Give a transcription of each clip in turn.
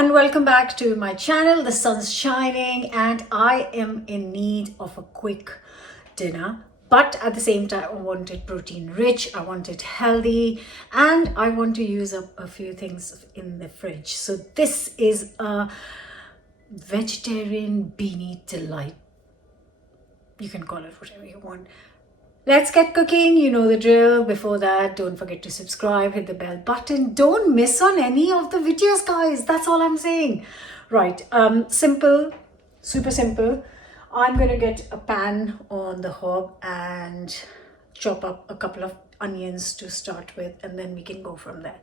and welcome back to my channel. The sun's shining and I am in need of a quick dinner, but at the same time I want it protein rich, I want it healthy, and I want to use up a few things in the fridge. So this is a vegetarian beanie delight. You can call it whatever you want. Let's get cooking. You know the drill. Before that, don't forget to subscribe, hit the bell button. Don't miss on any of the videos, guys. That's all I'm saying. Right, simple, super simple. I'm gonna get a pan on the hob and chop up a couple of onions to start with, and then we can go from there.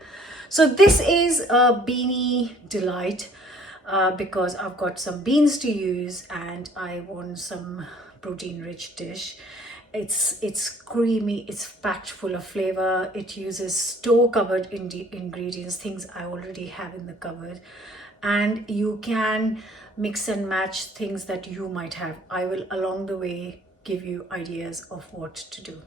So this is a beanie delight because I've got some beans to use and I want some protein rich dish. It's creamy, it's packed full of flavor. It uses store covered ingredients, things I already have in the cupboard, and you can mix and match things that you might have. I will along the way give you ideas of what to do.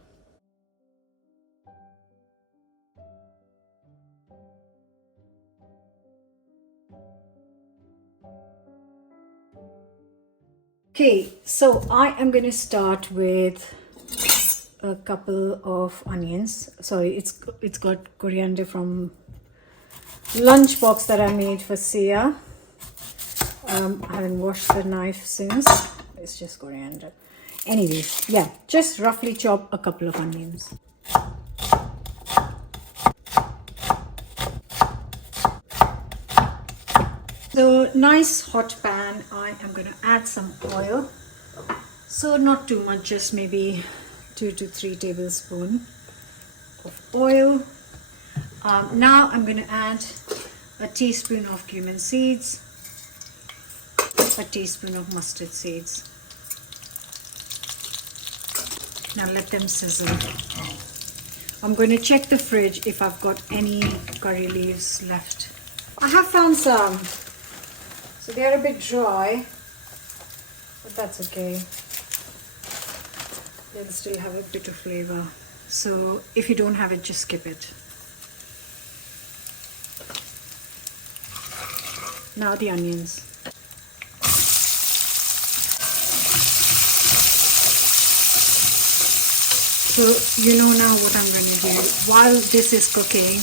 Okay, so I am going to start with a couple of onions. Sorry, it's got coriander from lunchbox that I made for Sia. I haven't washed the knife since. It's just coriander. Anyways, yeah, just roughly chop a couple of onions. So nice hot pan. I am going to add some oil. So not too much, just maybe 2 to 3 tablespoons of oil. Now I'm going to add a teaspoon of cumin seeds, a teaspoon of mustard seeds. Now let them sizzle. I'm going to check the fridge if I've got any curry leaves left. I have found some, so they're a bit dry, but that's okay. They'll still have a bit of flavor. So if you don't have it, just skip it. Now the onions. So you know now what I'm going to do. While this is cooking,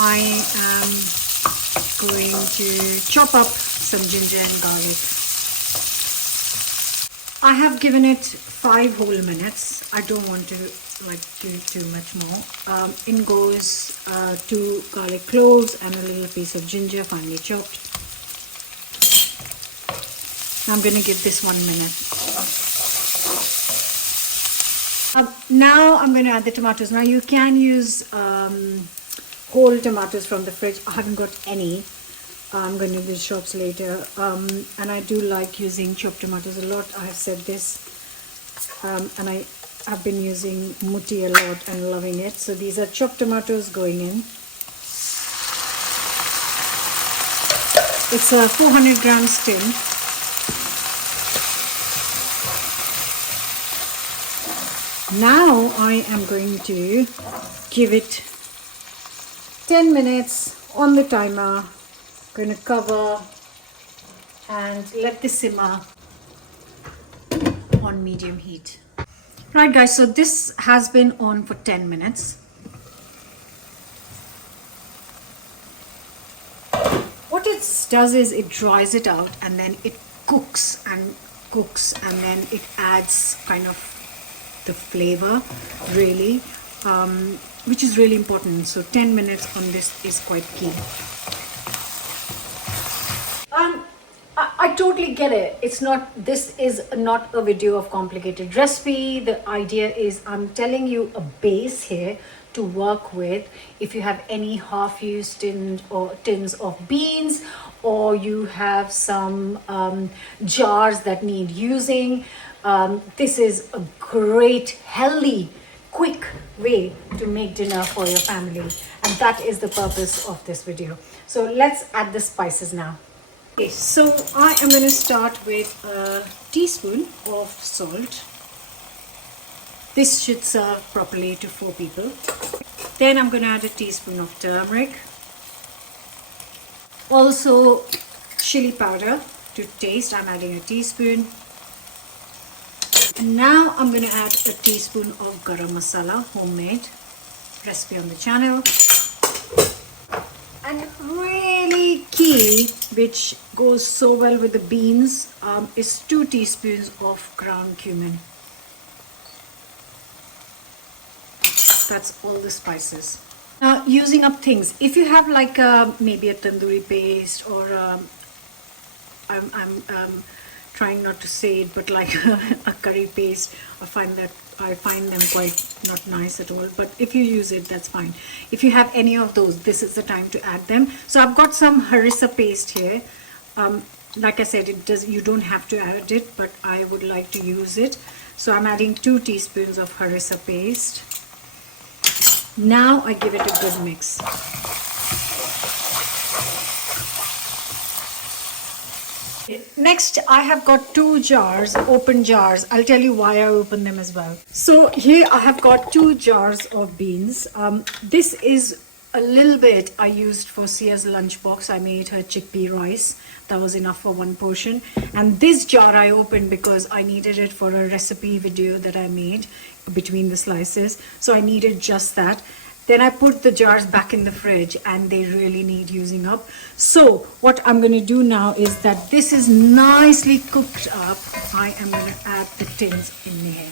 I am going to chop up some ginger and garlic. I have given it 5 whole minutes. I don't want to do too much more. In goes 2 garlic cloves and a little piece of ginger finely chopped. Now I'm going to give this 1 minute. Now I'm going to add the tomatoes. Now you can use whole tomatoes from the fridge. I haven't got any. I'm going to the shops later, and I do like using chopped tomatoes a lot. I have said this, and I have been using mutti a lot and loving it. So these are chopped tomatoes going in. It's a 400 grams tin. Now I am going to give it 10 minutes on the timer. Going to cover and let this simmer on medium heat. Right guys, so this has been on for 10 minutes. What it does is it dries it out and then it cooks and then it adds kind of the flavor really, which is really important. So 10 minutes on this is quite key. I totally get it. This is not a video of complicated recipe. The idea is I'm telling you a base here to work with. If you have any half-used tins of beans, or you have some jars that need using, this is a great, healthy, quick way to make dinner for your family, and that is the purpose of this video. So let's add the spices now. Okay, so I am going to start with a teaspoon of salt. This should serve properly to 4 people. Then I'm going to add a teaspoon of turmeric. Also chili powder to taste. I'm adding a teaspoon. And now I'm going to add a teaspoon of garam masala, homemade, recipe on the channel. And really key, which goes so well with the beans, is 2 teaspoons of ground cumin. That's all the spices. Now, using up things. If you have like maybe a tandoori paste, or I'm trying not to say it, but like a curry paste, I find them quite not nice at all. But if you use it, that's fine. If you have any of those, this is the time to add them. So I've got some harissa paste here. Like I said, you don't have to add it, but I would like to use it. So I'm adding 2 teaspoons of harissa paste. Now I give it a good mix. Next, I have got 2 jars, open jars. I'll tell you why I open them as well. So here I have got 2 jars of beans. This is a little bit I used for Sia's lunchbox. I made her chickpea rice. That was enough for 1 portion. And this jar I opened because I needed it for a recipe video that I made between the slices. So I needed just that. Then I put the jars back in the fridge, and they really need using up. So what I'm going to do now is that this is nicely cooked up. I am going to add the tins in here.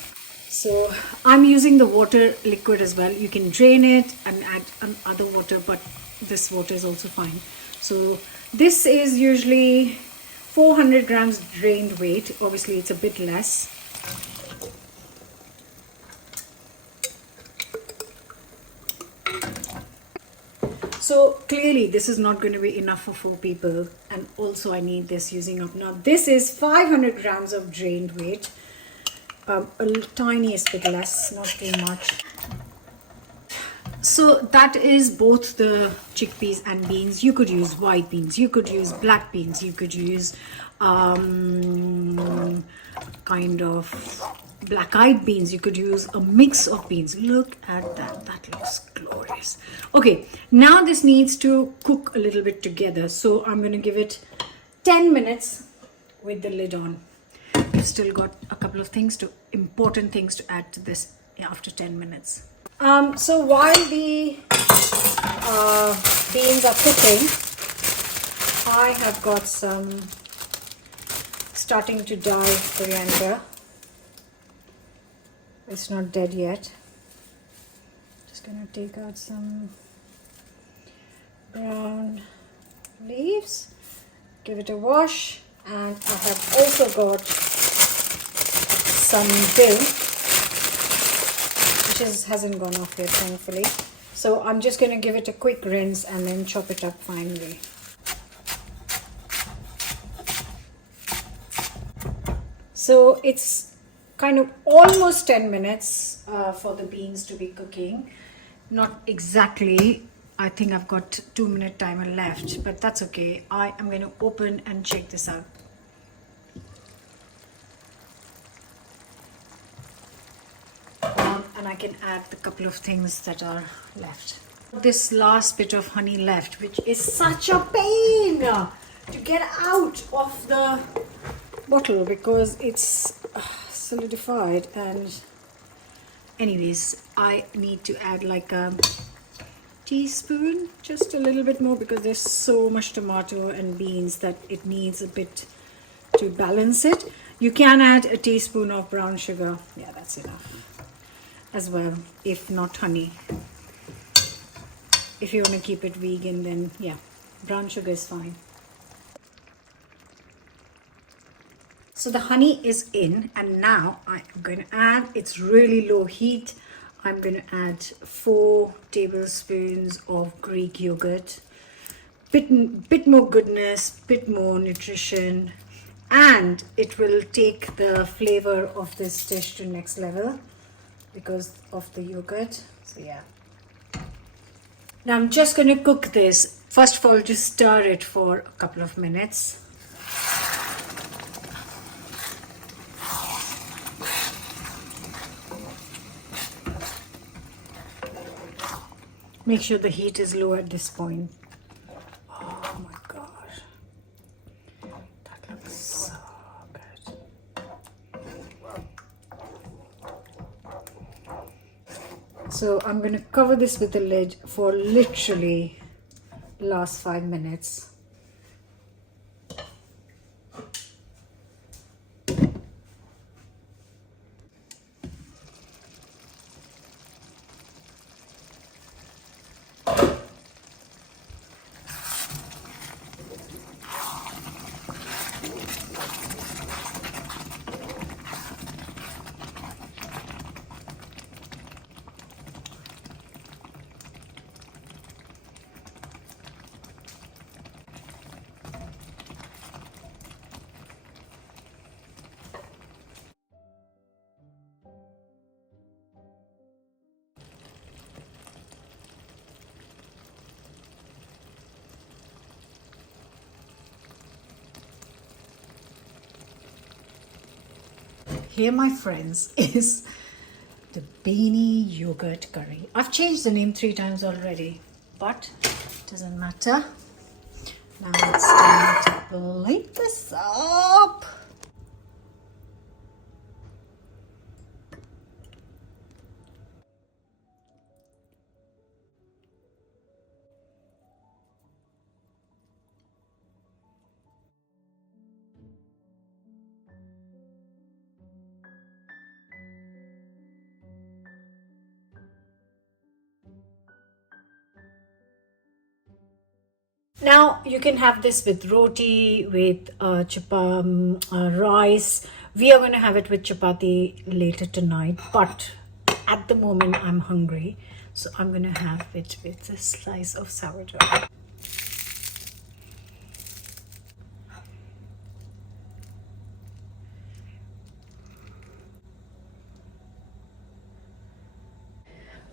So I'm using the water liquid as well. You can drain it and add other water, but this water is also fine. So this is usually 400 grams drained weight. Obviously it's a bit less. So clearly this is not going to be enough for 4 people, and also I need this using up. Now this is 500 grams of drained weight. A tiniest bit less, not too much. So that is both the chickpeas and beans. You could use white beans, you could use black beans, you could use kind of black-eyed beans, you could use a mix of beans. Look at that, that looks glorious. Okay, now this needs to cook a little bit together, so I'm going to give it 10 minutes with the lid on. We've still got a couple of important things to add to this after 10 minutes. So while the beans are cooking, I have got some starting to die coriander. It's not dead yet. Just gonna take out some brown leaves, give it a wash, and I have also got some dill, which hasn't gone off yet, thankfully. So I'm just gonna give it a quick rinse and then chop it up finely. So it's kind of almost 10 minutes for the beans to be cooking. Not exactly. I think I've got 2-minute timer left, but that's okay. I am going to open and check this out. And I can add the couple of things that are left. This last bit of honey left, which is such a pain to get out of the bottle because it's solidified. And anyways, I need to add like a teaspoon, just a little bit more, because there's so much tomato and beans that it needs a bit to balance it. You can add a teaspoon of brown sugar. Yeah, that's enough as well, if not honey. If you want to keep it vegan, then yeah, brown sugar is fine. So the honey is in, and now I'm going to add, it's really low heat, I'm going to add 4 tablespoons of Greek yogurt. Bit more goodness, bit more nutrition, and it will take the flavor of this dish to next level because of the yogurt. So yeah. Now I'm just going to cook this. First of all, just stir it for a couple of minutes. Make sure the heat is low at this point. Oh my gosh. So I'm going to cover this with the lid for literally last 5 minutes. Here, my friends, is the Beany Yogurt Curry. I've changed the name 3 times already, but it doesn't matter. Now it's time to plate this up. Now you can have this with roti, with rice. We are going to have it with chapati later tonight, but at the moment I'm hungry, so I'm going to have it with a slice of sourdough.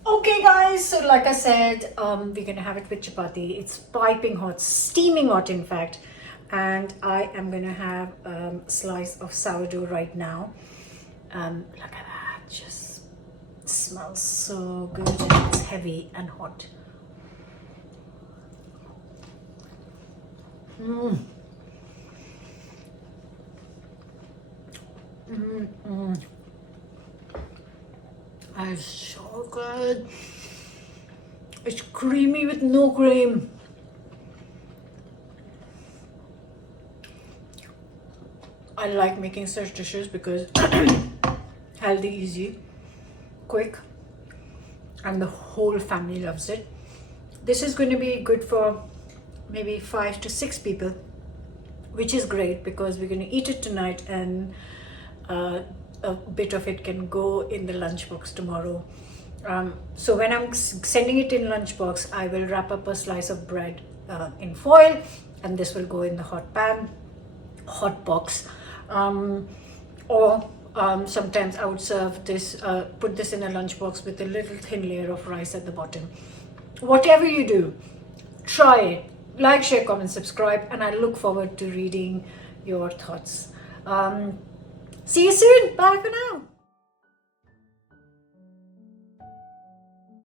Okay guys, so like I said, we're gonna have it with chapati. It's piping hot, steaming hot in fact, and I am gonna have a slice of sourdough right now. Look at that, just smells so good, and it's heavy and hot. It's so good. It's creamy with no cream. I like making such dishes because healthy, easy, quick, and the whole family loves it. This is going to be good for maybe 5 to 6 people, which is great because we're going to eat it tonight, and a bit of it can go in the lunchbox tomorrow. So when I'm sending it in lunchbox, I will wrap up a slice of bread in foil, and this will go in the hot pan, hot box. Or sometimes I would serve this, put this in a lunchbox with a little thin layer of rice at the bottom. Whatever you do, try it. Like, share, comment, subscribe, and I look forward to reading your thoughts. See you soon. Bye for now.